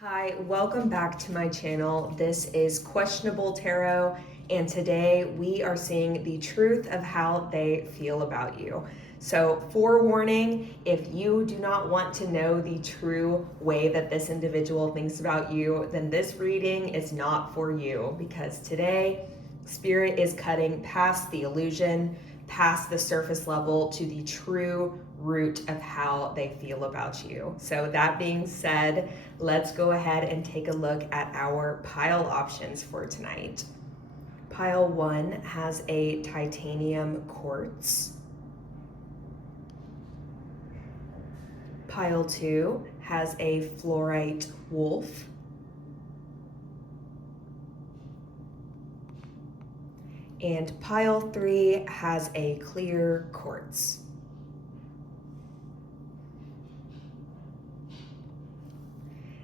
Hi, welcome back to my channel. This is Questionable Tarot, and today we are seeing the truth of how they feel about you. So, forewarning, if you do not want to know the true way that this individual thinks about you, then this reading is not for you, because today, Spirit is cutting past the illusion, past the surface level to the true root of how they feel about you. So that being said, let's go ahead and take a look at our pile options for tonight. Pile 1 has a titanium quartz. Pile 2 has a fluorite wolf. And pile 3 has a clear quartz.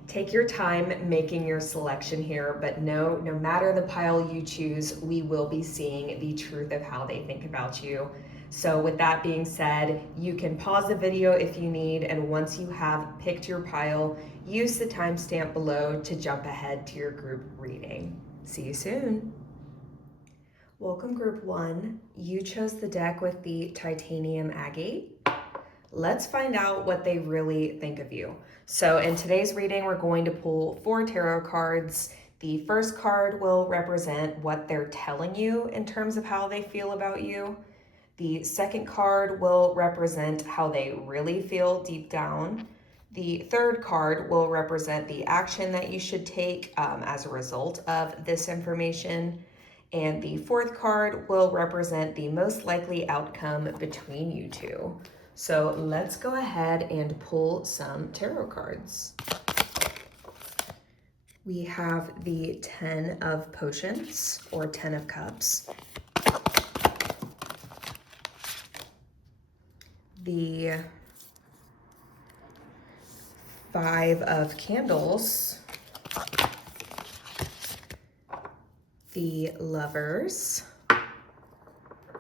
Take your time making your selection here, but no matter the pile you choose, we will be seeing the truth of how they think about you. So with that being said, you can pause the video if you need, and once you have picked your pile, use the timestamp below to jump ahead to your group reading. See you soon. Welcome group 1. You chose the deck with the titanium agate. Let's find out what they really think of you. So in today's reading, we're going to pull 4 tarot cards. The first card will represent what they're telling you in terms of how they feel about you. The second card will represent how they really feel deep down. The third card will represent the action that you should take as a result of this information. And the fourth card will represent the most likely outcome between you two. So let's go ahead and pull some tarot cards. We have the 10 of potions, or 10 of cups. The 5 of candles. The lovers.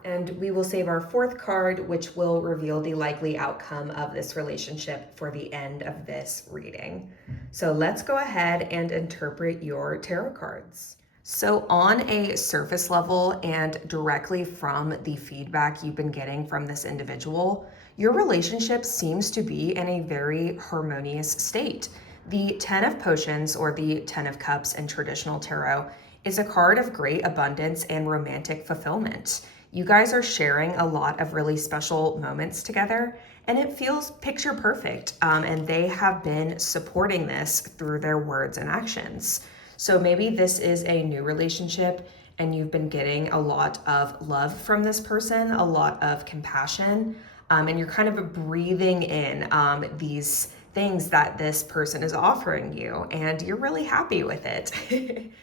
And we will save our fourth card, which will reveal the likely outcome of this relationship for the end of this reading. So let's go ahead and interpret your tarot cards. So on a surface level and directly from the feedback you've been getting from this individual, your relationship seems to be in a very harmonious state. The 10 of potions, or the 10 of cups in traditional tarot, is a card of great abundance and romantic fulfillment. You guys are sharing a lot of really special moments together, and it feels picture perfect. And they have been supporting this through their words and actions. So maybe this is a new relationship and you've been getting a lot of love from this person, a lot of compassion, and you're kind of breathing in these things that this person is offering you, and you're really happy with it.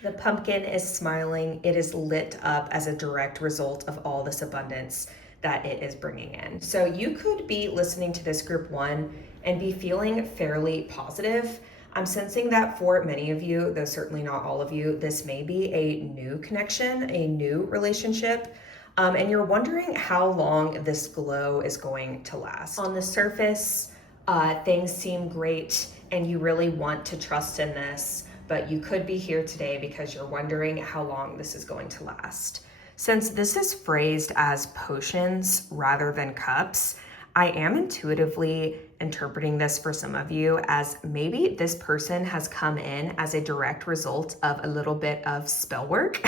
The pumpkin is smiling. It is lit up as a direct result of all this abundance that it is bringing in. So you could be listening to this group 1 and be feeling fairly positive. I'm sensing that for many of you, though certainly not all of you, this may be a new connection, a new relationship. And you're wondering how long this glow is going to last. On the surface, things seem great and you really want to trust in this, but you could be here today because you're wondering how long this is going to last. Since this is phrased as potions rather than cups, I am intuitively interpreting this for some of you as maybe this person has come in as a direct result of a little bit of spell work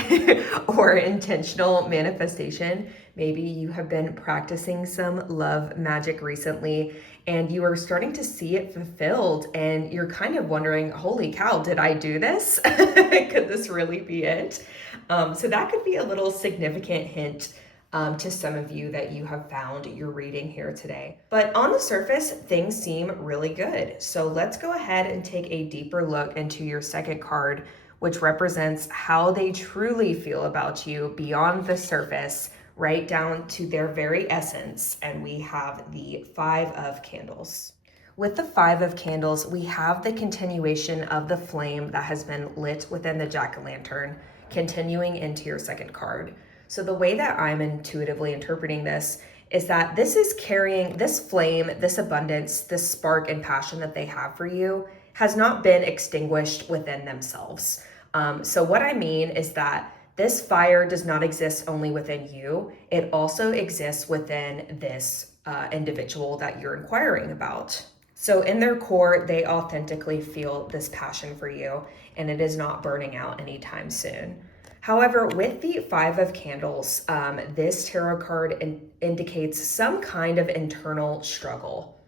or intentional manifestation. Maybe you have been practicing some love magic recently and you are starting to see it fulfilled and you're kind of wondering, holy cow, did I do this? Could this really be it? So that could be a little significant hint to some of you that you have found your reading here today. But on the surface, things seem really good. So let's go ahead and take a deeper look into your second card, which represents how they truly feel about you beyond the surface, right down to their very essence. And we have the 5 of candles. With the 5 of candles, we have the continuation of the flame that has been lit within the jack-o'-lantern, continuing into your second card. So the way that I'm intuitively interpreting this is that this is carrying this flame, this abundance, this spark and passion that they have for you has not been extinguished within themselves. So what I mean is that this fire does not exist only within you. It also exists within this individual that you're inquiring about. So in their core, they authentically feel this passion for you, and it is not burning out anytime soon. However, with the Five of Candles, this tarot card indicates some kind of internal struggle.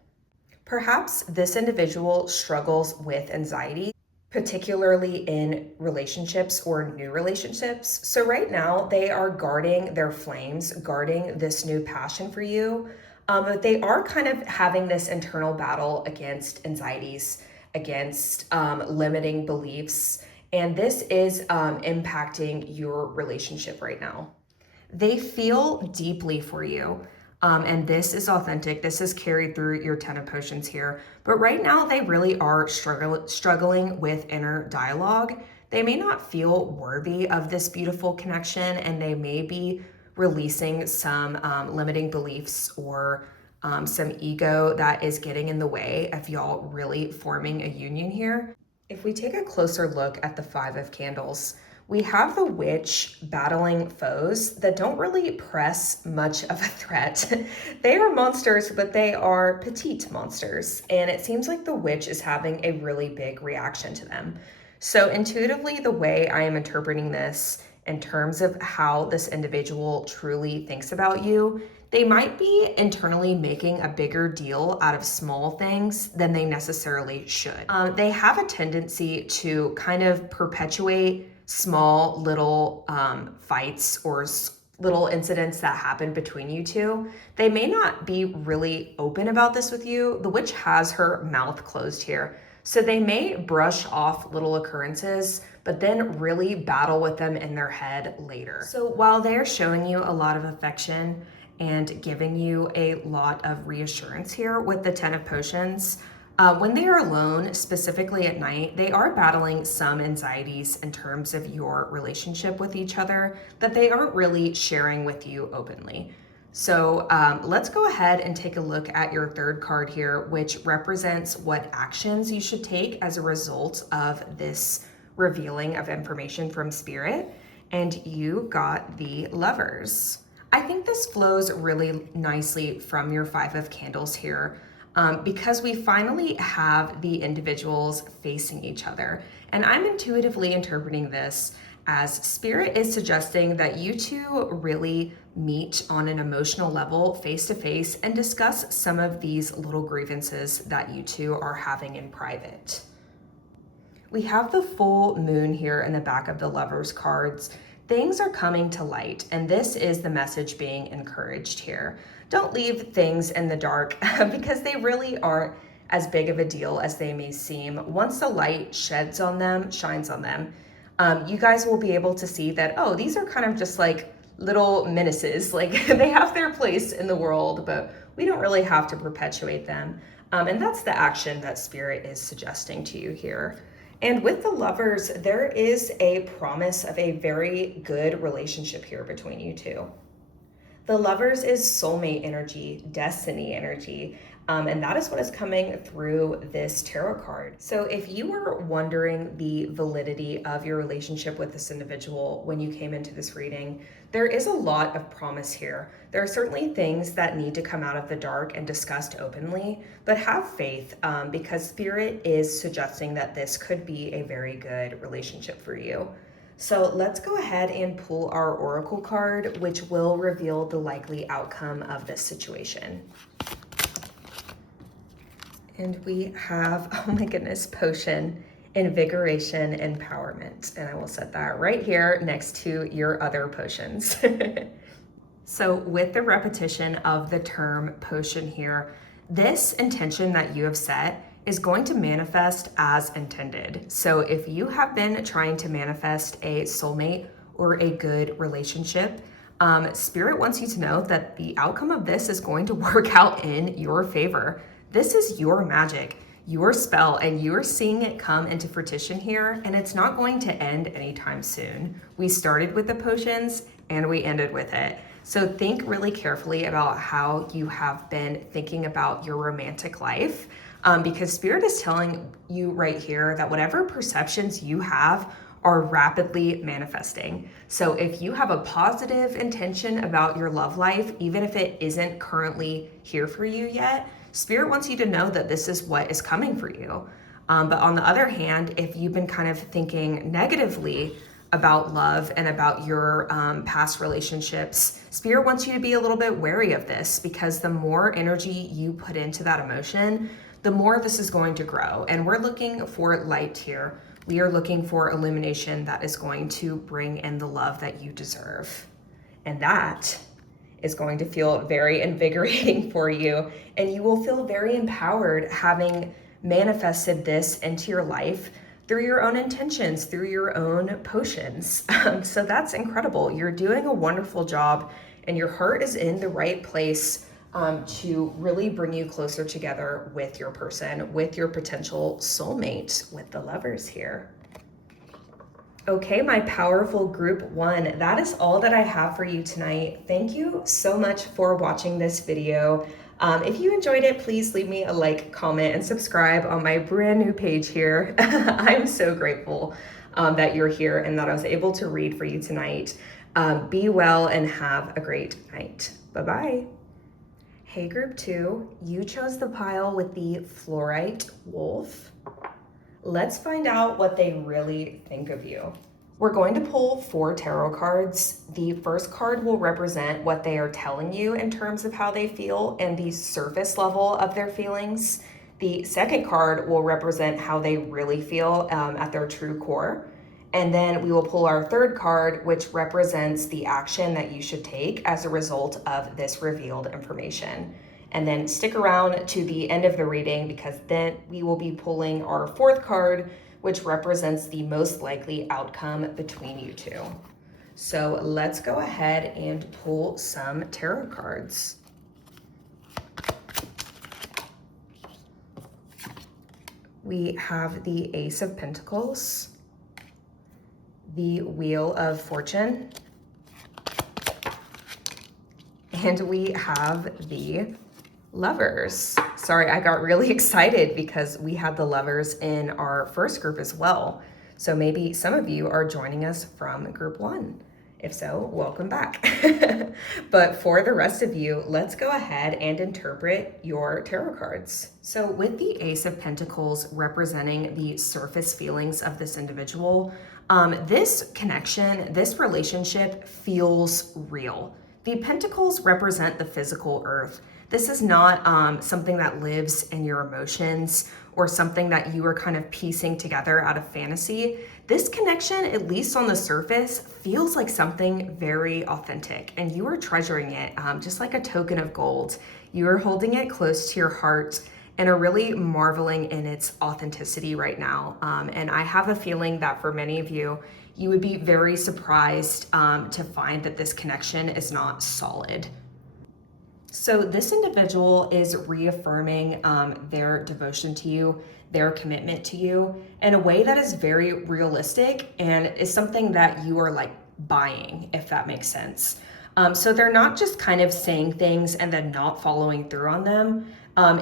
Perhaps this individual struggles with anxiety, particularly in relationships or new relationships. So right now they are guarding their flames, guarding this new passion for you. But they are kind of having this internal battle against anxieties, against limiting beliefs. And this is impacting your relationship right now. They feel deeply for you. And this is authentic. This is carried through your Ten of Potions here. But right now, they really are struggling with inner dialogue. They may not feel worthy of this beautiful connection, and they may be releasing some limiting beliefs or some ego that is getting in the way of y'all really forming a union here. If we take a closer look at the Five of Candles, we have the witch battling foes that don't really press much of a threat. They are monsters, but they are petite monsters. And it seems like the witch is having a really big reaction to them. So intuitively, the way I am interpreting this in terms of how this individual truly thinks about you, they might be internally making a bigger deal out of small things than they necessarily should. They have a tendency to kind of perpetuate small little fights or little incidents that happen between you two. They may not be really open about this with you. The witch has her mouth closed here. So they may brush off little occurrences, but then really battle with them in their head later. So while they're showing you a lot of affection and giving you a lot of reassurance here with the Ten of Potions, when they are alone, specifically at night, they are battling some anxieties in terms of your relationship with each other that they aren't really sharing with you openly. So let's go ahead and take a look at your third card here, which represents what actions you should take as a result of this revealing of information from Spirit. And you got the Lovers. I think this flows really nicely from your Five of Candles here. Because we finally have the individuals facing each other. And I'm intuitively interpreting this as Spirit is suggesting that you two really meet on an emotional level face to face and discuss some of these little grievances that you two are having in private. We have the full moon here in the back of the Lovers cards. Things are coming to light, and this is the message being encouraged here. Don't leave things in the dark because they really aren't as big of a deal as they may seem. Once the light shines on them, you guys will be able to see that, oh, these are kind of just like little menaces. Like they have their place in the world, but we don't really have to perpetuate them. And that's the action that Spirit is suggesting to you here. And with the Lovers, there is a promise of a very good relationship here between you two. The Lovers is soulmate energy, destiny energy, and that is what is coming through this tarot card. So if you were wondering the validity of your relationship with this individual when you came into this reading, there is a lot of promise here. There are certainly things that need to come out of the dark and discussed openly, but have faith because Spirit is suggesting that this could be a very good relationship for you. So let's go ahead and pull our Oracle card, which will reveal the likely outcome of this situation. And we have, oh my goodness, Potion, Invigoration, Empowerment. And I will set that right here next to your other potions. So with the repetition of the term potion here, this intention that you have set is going to manifest as intended. So if you have been trying to manifest a soulmate or a good relationship, Spirit wants you to know that the outcome of this is going to work out in your favor. This is your magic, your spell, and you're seeing it come into fruition here, and it's not going to end anytime soon. We started with the potions and we ended with it. So think really carefully about how you have been thinking about your romantic life. because Spirit is telling you right here that whatever perceptions you have are rapidly manifesting. So if you have a positive intention about your love life, even if it isn't currently here for you yet, Spirit wants you to know that this is what is coming for you. But on the other hand, if you've been kind of thinking negatively about love and about your past relationships, Spirit wants you to be a little bit wary of this, because the more energy you put into that emotion, the more this is going to grow. And we're looking for light here. We are looking for illumination that is going to bring in the love that you deserve. And that is going to feel very invigorating for you. And you will feel very empowered having manifested this into your life through your own intentions, through your own potions. So that's incredible. You're doing a wonderful job, and your heart is in the right place to really bring you closer together with your person, with your potential soulmate, with the Lovers here. Okay, my powerful group 1, that is all that I have for you tonight. Thank you so much for watching this video. If you enjoyed it, please leave me a like, comment, and subscribe on my brand new page here. I'm so grateful that you're here and that I was able to read for you tonight. Be well and have a great night. Bye-bye. Hey, group 2, you chose the pile with the Fluorite wolf. Let's find out what they really think of you. We're going to pull 4 tarot cards. The first card will represent what they are telling you in terms of how they feel and the surface level of their feelings. The second card will represent how they really feel at their true core. And then we will pull our third card, which represents the action that you should take as a result of this revealed information. And then stick around to the end of the reading, because then we will be pulling our fourth card, which represents the most likely outcome between you two. So let's go ahead and pull some tarot cards. We have the Ace of Pentacles, the Wheel of Fortune, and we have the Lovers. Sorry, I got really excited because we had the Lovers in our first group as well. So maybe some of you are joining us from group 1. If so, welcome back. But for the rest of you, let's go ahead and interpret your tarot cards. So with the Ace of Pentacles representing the surface feelings of this individual, this connection, this relationship feels real. The Pentacles represent the physical earth. This is not something that lives in your emotions or something that you are kind of piecing together out of fantasy. This connection, at least on the surface, feels like something very authentic, and you are treasuring it just like a token of gold. You are holding it close to your heart and are really marveling in its authenticity right now. And I have a feeling that for many of you, you would be very surprised to find that this connection is not solid. So this individual is reaffirming their devotion to you, their commitment to you in a way that is very realistic and is something that you are like buying, if that makes sense. So they're not just kind of saying things and then not following through on them.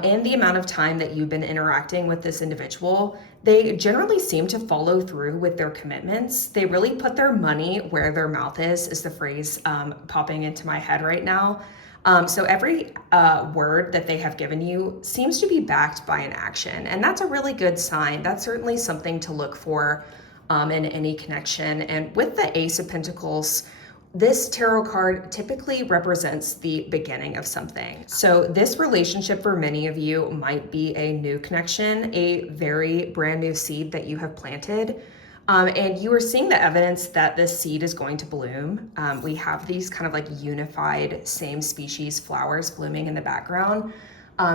In the amount of time that you've been interacting with this individual, they generally seem to follow through with their commitments. They really put their money where their mouth is the phrase popping into my head right now. So every word that they have given you seems to be backed by an action, and that's a really good sign. That's certainly something to look for in any connection. And with the Ace of Pentacles, this tarot card typically represents the beginning of something. So this relationship for many of you might be a new connection, a very brand new seed that you have planted. And you are seeing the evidence that this seed is going to bloom. We have these kind of like unified same species flowers blooming in the background.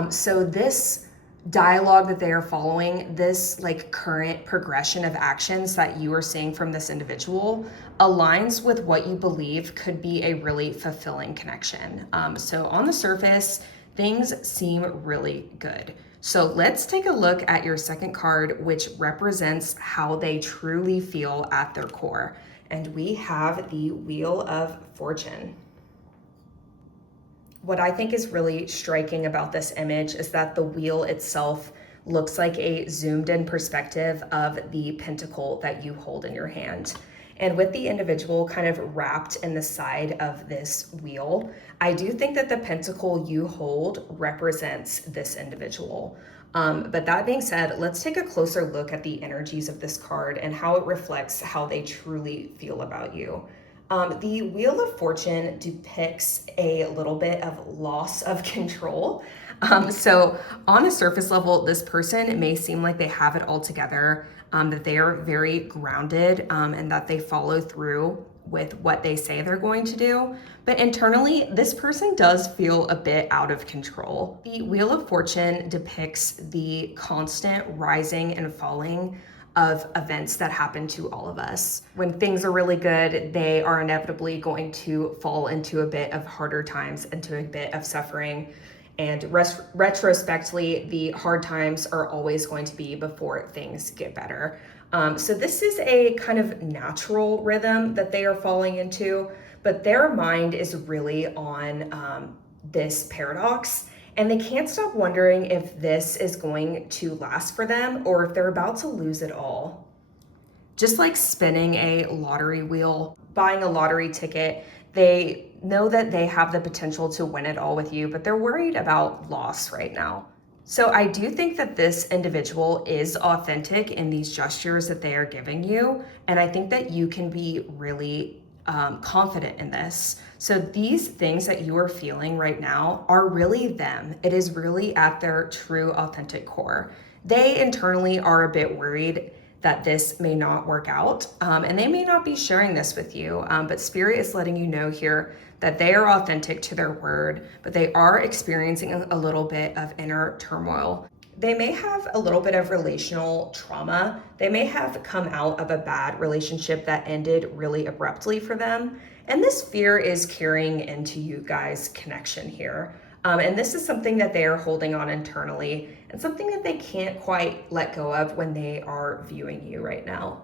So this dialogue that they are following, this like current progression of actions that you are seeing from this individual aligns with what you believe could be a really fulfilling connection. So on the surface, things seem really good. So let's take a look at your second card, which represents how they truly feel at their core. And we have the Wheel of Fortune. What I think is really striking about this image is that the wheel itself looks like a zoomed in perspective of the pentacle that you hold in your hand. And with the individual kind of wrapped in the side of this wheel, I do think that the pentacle you hold represents this individual. But that being said, let's take a closer look at the energies of this card and how it reflects how they truly feel about you. The Wheel of Fortune depicts a little bit of loss of control. So on a surface level, this person may seem like they have it all together, that they are very grounded, and that they follow through with what they say they're going to do. But internally, this person does feel a bit out of control. The Wheel of Fortune depicts the constant rising and falling of events that happen to all of us. When things are really good, they are inevitably going to fall into a bit of harder times, into a bit of suffering. And retrospectively, the hard times are always going to be before things get better. So this is a kind of natural rhythm that they are falling into, but their mind is really on this paradox. And they can't stop wondering if this is going to last for them or if they're about to lose it all. Just like spinning a lottery wheel, buying a lottery ticket, they know that they have the potential to win it all with you, but they're worried about loss right now. So I do think that this individual is authentic in these gestures that they are giving you. And I think that you can be really confident in this. So these things that you are feeling right now are really them. It is really at their true authentic core. They internally are a bit worried that this may not work out, and they may not be sharing this with you, but Spirit is letting you know here that they are authentic to their word, but they are experiencing a little bit of inner turmoil. They may have a little bit of relational trauma. They may have come out of a bad relationship that ended really abruptly for them. And this fear is carrying into you guys' connection here. And this is something that they are holding on internally and something that they can't quite let go of when they are viewing you right now.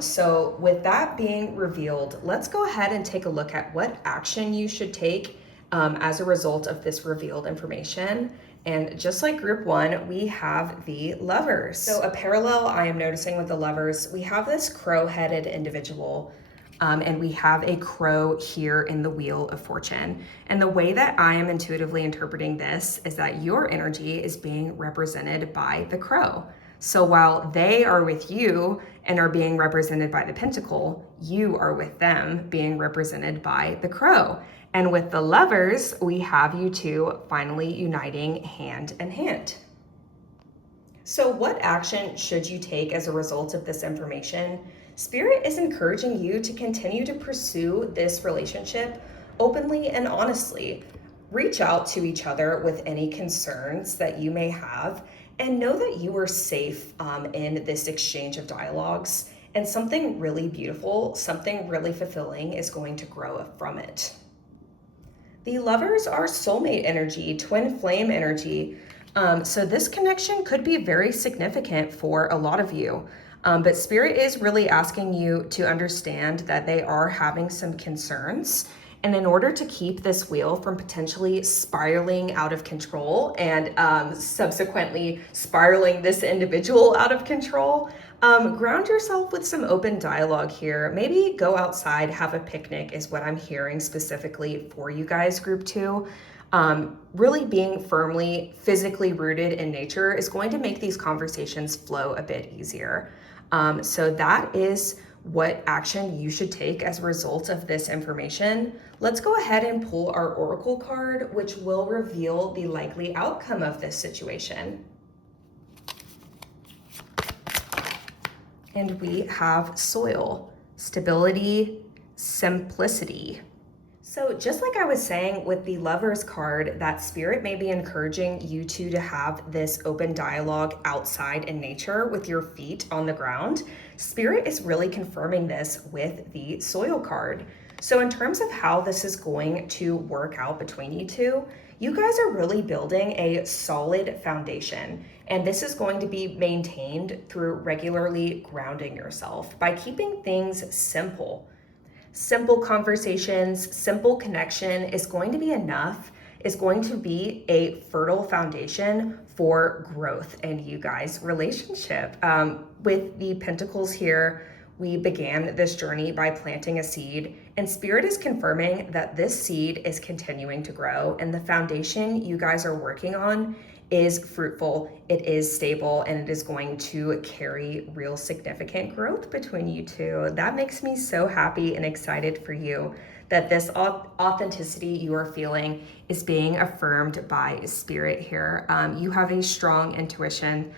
So with that being revealed, let's go ahead and take a look at what action you should take as a result of this revealed information. And just like group one, we have the Lovers. So a parallel I am noticing with the Lovers, we have this crow-headed individual, and we have a crow here in the Wheel of Fortune. And the way that I am intuitively interpreting this is that your energy is being represented by the crow. So while they are with you and are being represented by the pentacle, you are with them being represented by the crow. And with the Lovers, we have you two finally uniting hand in hand. So what action should you take as a result of this information? Spirit is encouraging you to continue to pursue this relationship openly and honestly. Reach out to each other with any concerns that you may have, and know that you are safe in this exchange of dialogues, and something really beautiful, something really fulfilling is going to grow from it. The Lovers are soulmate energy, twin flame energy. So this connection could be very significant for a lot of you. But Spirit is really asking you to understand that they are having some concerns. And in order to keep this wheel from potentially spiraling out of control and subsequently spiraling this individual out of control, ground yourself with some open dialogue here. Maybe go outside, have a picnic is what I'm hearing specifically for you guys, group two. Really being firmly physically rooted in nature is going to make these conversations flow a bit easier. So that is what action you should take as a result of this information. Let's go ahead and pull our Oracle card, which will reveal the likely outcome of this situation. And we have soil, stability, simplicity. So just like I was saying with the Lovers card, that Spirit may be encouraging you two to have this open dialogue outside in nature with your feet on the ground. Spirit is really confirming this with the Soil card. So in terms of how this is going to work out between you two, you guys are really building a solid foundation. And this is going to be maintained through regularly grounding yourself by keeping things simple. Simple conversations, simple connection is going to be enough is going to be a fertile foundation for growth in you guys' relationship. With the pentacles here, we began this journey by planting a seed, and Spirit is confirming that this seed is continuing to grow, and the foundation you guys are working on is fruitful, it is stable, and it is going to carry real significant growth between you two. That makes me so happy and excited for you that this authenticity you are feeling is being affirmed by Spirit here. You have a strong intuition.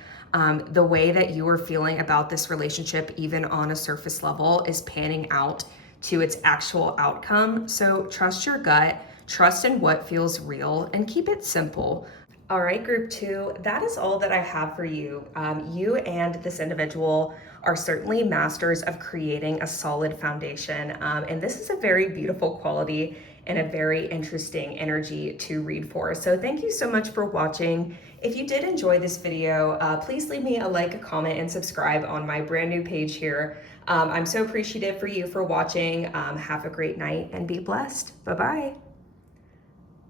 The way that you are feeling about this relationship, even on a surface level, is panning out to its actual outcome. So trust your gut, trust in what feels real, and keep it simple. All right, group 2, that is all that I have for you. You and this individual are certainly masters of creating a solid foundation. And this is a very beautiful quality and a very interesting energy to read for. So thank you so much for watching. If you did enjoy this video, please leave me a like, a comment, and subscribe on my brand new page here. I'm so appreciative for you for watching. Have a great night and be blessed. Bye-bye.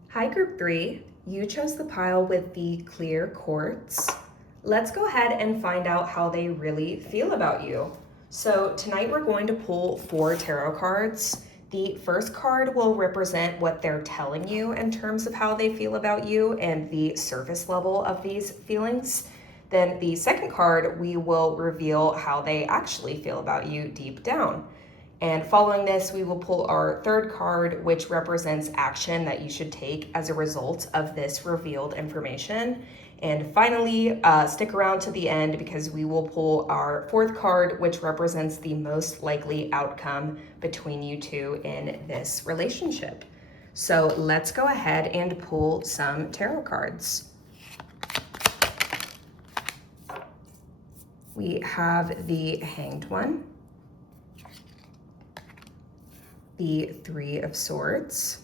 Hi, group 3. You chose the pile with the clear quartz. Let's go ahead and find out how they really feel about you. So tonight we're going to pull 4 tarot cards. The first card will represent what they're telling you in terms of how they feel about you and the surface level of these feelings. Then the second card, we will reveal how they actually feel about you deep down. And following this, we will pull our third card, which represents action that you should take as a result of this revealed information. And finally, stick around to the end because we will pull our fourth card, which represents the most likely outcome between you two in this relationship. So let's go ahead and pull some tarot cards. We have the Hanged One, the Three of Swords,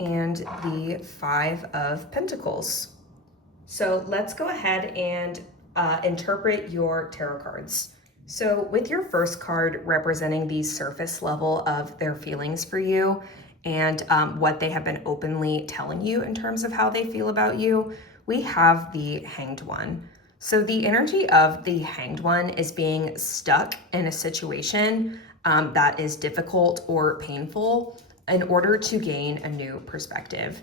and the Five of Pentacles. So let's go ahead and interpret your tarot cards. So with your first card representing the surface level of their feelings for you and what they have been openly telling you in terms of how they feel about you, we have the Hanged One. So the energy of the Hanged One is being stuck in a situation that is difficult or painful in order to gain a new perspective.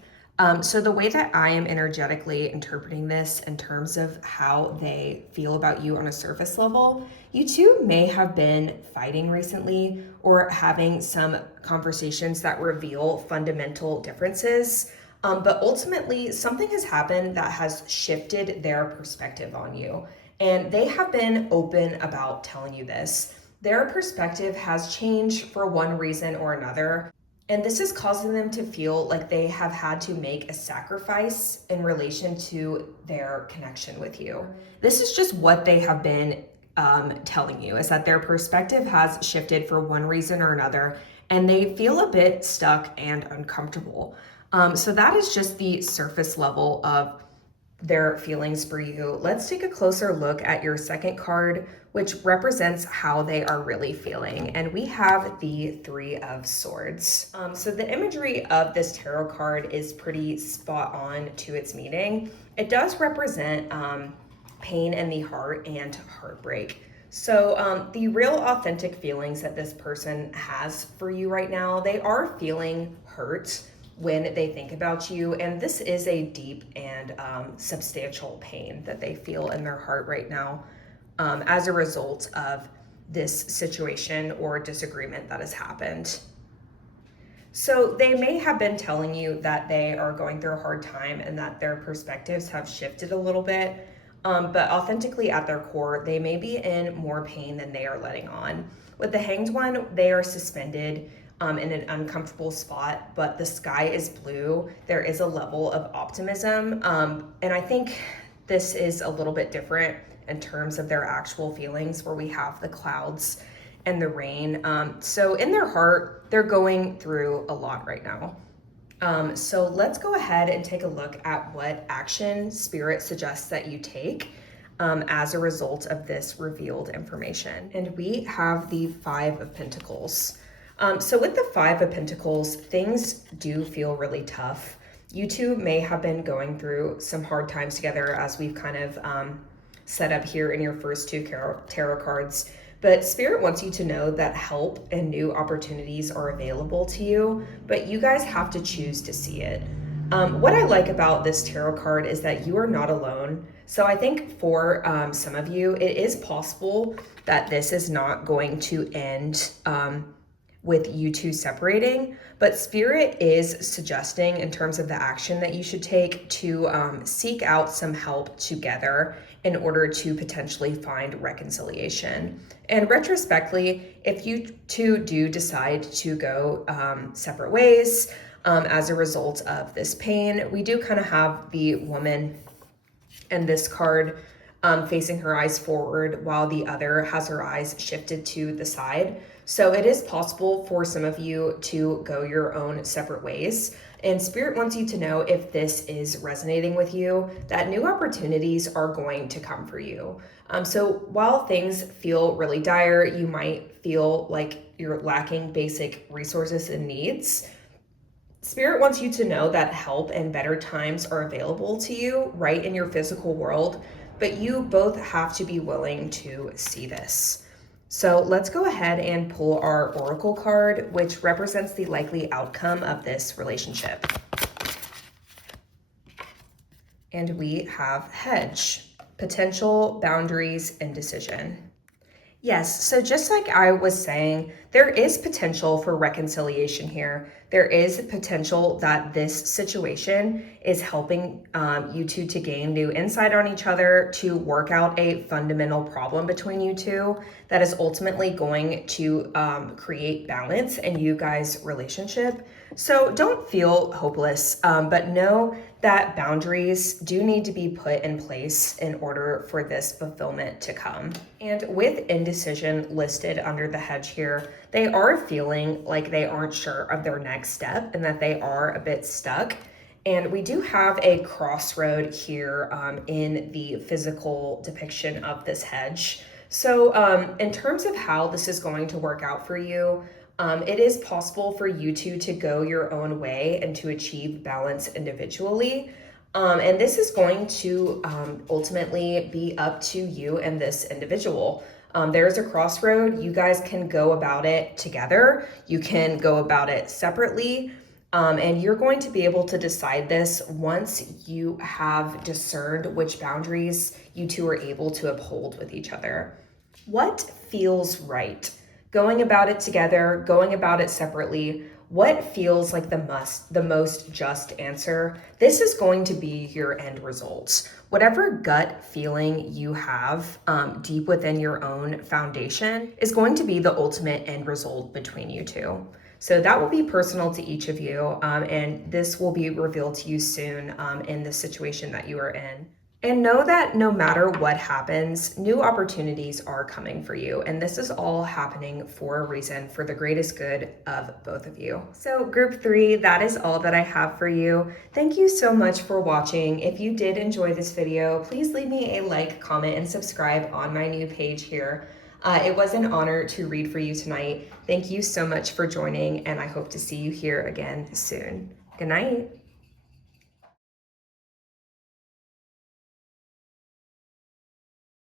So the way that I am energetically interpreting this in terms of how they feel about you on a surface level, you two may have been fighting recently or having some conversations that reveal fundamental differences. But ultimately, something has happened that has shifted their perspective on you. And they have been open about telling you this. Their perspective has changed for one reason or another. And this is causing them to feel like they have had to make a sacrifice in relation to their connection with you. This is just what they have been telling you, is that their perspective has shifted for one reason or another, and they feel a bit stuck and uncomfortable. So that is just the surface level of their feelings for you. Let's take a closer look at your second card, which represents how they are really feeling. And we have the Three of Swords. So the imagery of this tarot card is pretty spot on to its meaning. It does represent pain in the heart and heartbreak. So the real authentic feelings that this person has for you right now, they are feeling hurt when they think about you, and this is a deep and substantial pain that they feel in their heart right now as a result of this situation or disagreement that has happened. So they may have been telling you that they are going through a hard time and that their perspectives have shifted a little bit, but authentically at their core, they may be in more pain than they are letting on. With the Hanged One, they are suspended in an uncomfortable spot, but the sky is blue. There is a level of optimism. And I think this is a little bit different in terms of their actual feelings, where we have the clouds and the rain. So in their heart, they're going through a lot right now. So let's go ahead and take a look at what action Spirit suggests that you take. as a result of this revealed information. And we have the Five of Pentacles. So with the Five of Pentacles, things do feel really tough. You two may have been going through some hard times together, as we've kind of set up here in your first two tarot cards. But Spirit wants you to know that help and new opportunities are available to you, but you guys have to choose to see it. What I like about this tarot card is that you are not alone. So I think for some of you, it is possible that this is not going to end with you two separating, but Spirit is suggesting in terms of the action that you should take to seek out some help together in order to potentially find reconciliation. And retrospectively, if you two do decide to go separate ways as a result of this pain, we do kind of have the woman and this card facing her eyes forward while the other has her eyes shifted to the side. So it is possible for some of you to go your own separate ways. And Spirit wants you to know, if this is resonating with you, that new opportunities are going to come for you. So while things feel really dire, you might feel like you're lacking basic resources and needs. Spirit wants you to know that help and better times are available to you right in your physical world, but you both have to be willing to see this. So let's go ahead and pull our Oracle card, which represents the likely outcome of this relationship. And we have Hedge, potential, boundaries, and decision. Yes, so just like I was saying, there is potential for reconciliation here. There is potential that this situation is helping you two to gain new insight on each other, to work out a fundamental problem between you two that is ultimately going to create balance in you guys' relationship. So don't feel hopeless, but know that boundaries do need to be put in place in order for this fulfillment to come. And with indecision listed under the hedge here, they are feeling like they aren't sure of their next step and that they are a bit stuck. And we do have a crossroad here in the physical depiction of this hedge. So in terms of how this is going to work out for you, it is possible for you two to go your own way and to achieve balance individually. And this is going to ultimately be up to you and this individual. There's a crossroad. You guys can go about it together. You can go about it separately. And you're going to be able to decide this once you have discerned which boundaries you two are able to uphold with each other. What feels right? Going about it together, going about it separately, what feels like the most just answer? This is going to be your end results. Whatever gut feeling you have deep within your own foundation is going to be the ultimate end result between you two. So that will be personal to each of you, and this will be revealed to you soon in the situation that you are in. And know that no matter what happens, new opportunities are coming for you. And this is all happening for a reason, for the greatest good of both of you. So group 3, that is all that I have for you. Thank you so much for watching. If you did enjoy this video, please leave me a like, comment, and subscribe on my new page here. It was an honor to read for you tonight. Thank you so much for joining, and I hope to see you here again soon. Good night.